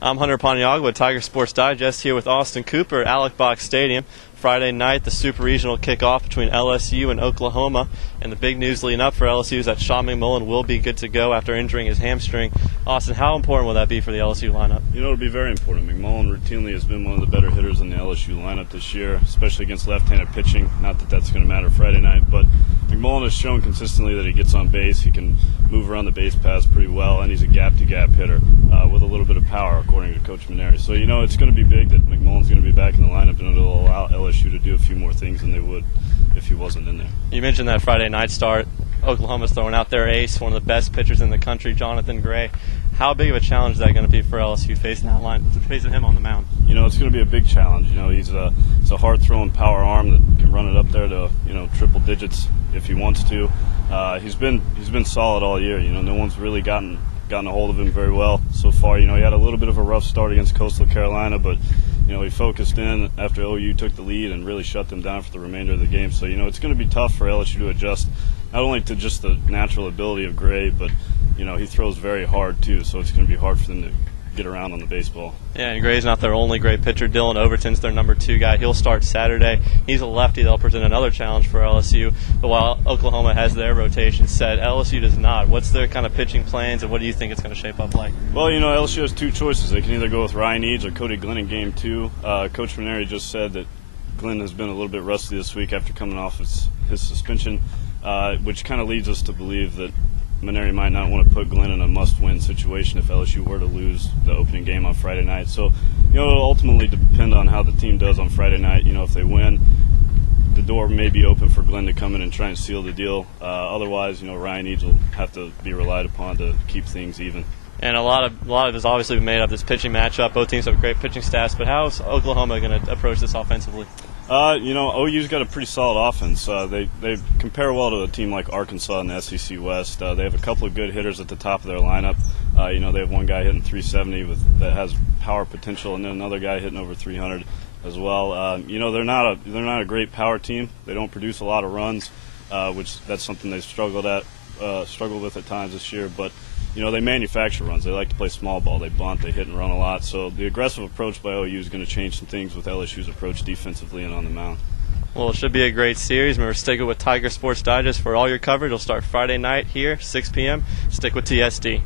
I'm Hunter Paniagua with Tiger Sports Digest here with Austin Cooper at Alec Box Stadium. Friday night, the Super Regional kickoff between LSU and Oklahoma. And the big news leading up for LSU is that Sean McMullen will be good to go after injuring his hamstring. Austin, how important will that be for the LSU lineup? You know, it'll be very important. McMullen routinely has been one of the better hitters in the LSU lineup this year, especially against left-handed pitching. Not that that's going to matter Friday night, but McMullen has shown consistently that he gets on base. He can move around the base paths pretty well, and he's a gap-to-gap hitter with a little bit of power, according to Coach Mainieri. So, you know, it's going to be big that McMullen's going to be back in the lineup, and it'll allow LSU to do a few more things than they would if he wasn't in there. You mentioned that Friday night start. Oklahoma's throwing out their ace, one of the best pitchers in the country, Jonathan Gray. How big of a challenge is that going to be for LSU facing him on the mound? You know, it's going to be a big challenge. You know, he's a hard-throwing power arm that can run it up there to, you know, triple digits if he wants to. He's been solid all year. You know, no one's really gotten a hold of him very well so far. You know, he had a little bit of a rough start against Coastal Carolina, but you know, he focused in after OU took the lead and really shut them down for the remainder of the game. So, you know, it's going to be tough for LSU to adjust, not only to just the natural ability of Gray, but, you know, he throws very hard too, so it's going to be hard for them to get around on the baseball. Yeah, and Gray's not their only great pitcher. Dylan Overton's their number 2 guy. He'll start Saturday. He's a lefty. They'll present another challenge for LSU. But while Oklahoma has their rotation set, LSU does not. What's their kind of pitching plans, and what do you think it's going to shape up like? Well, you know, LSU has 2 choices. They can either go with Ryan Eads or Cody Glenn in Game 2. Coach Mainieri just said that Glenn has been a little bit rusty this week after coming off his suspension, which kind of leads us to believe that Mainieri might not want to put Glenn in a must-win situation if LSU were to lose the opening game on Friday night. So, you know, it'll ultimately depend on how the team does on Friday night. You know, if they win, the door may be open for Glenn to come in and try and seal the deal. Otherwise, you know, Ryan Eads will have to be relied upon to keep things even. And a lot of it has obviously been made of this pitching matchup. Both teams have great pitching staffs, but how is Oklahoma going to approach this offensively? You know, OU's got a pretty solid offense. They compare well to a team like Arkansas in the SEC West. They have a couple of good hitters at the top of their lineup. You know, they have one guy hitting 370 that has power potential, and then another guy hitting over 300 as well. You know, they're not a great power team. They don't produce a lot of runs, which that's something they've struggled with at times this year. But you know, they manufacture runs. They like to play small ball. They bunt, they hit and run a lot. So the aggressive approach by OU is going to change some things with LSU's approach defensively and on the mound. Well, it should be a great series. Remember, stick with Tiger Sports Digest for all your coverage. It'll start Friday night here, 6 p.m. Stick with TSD.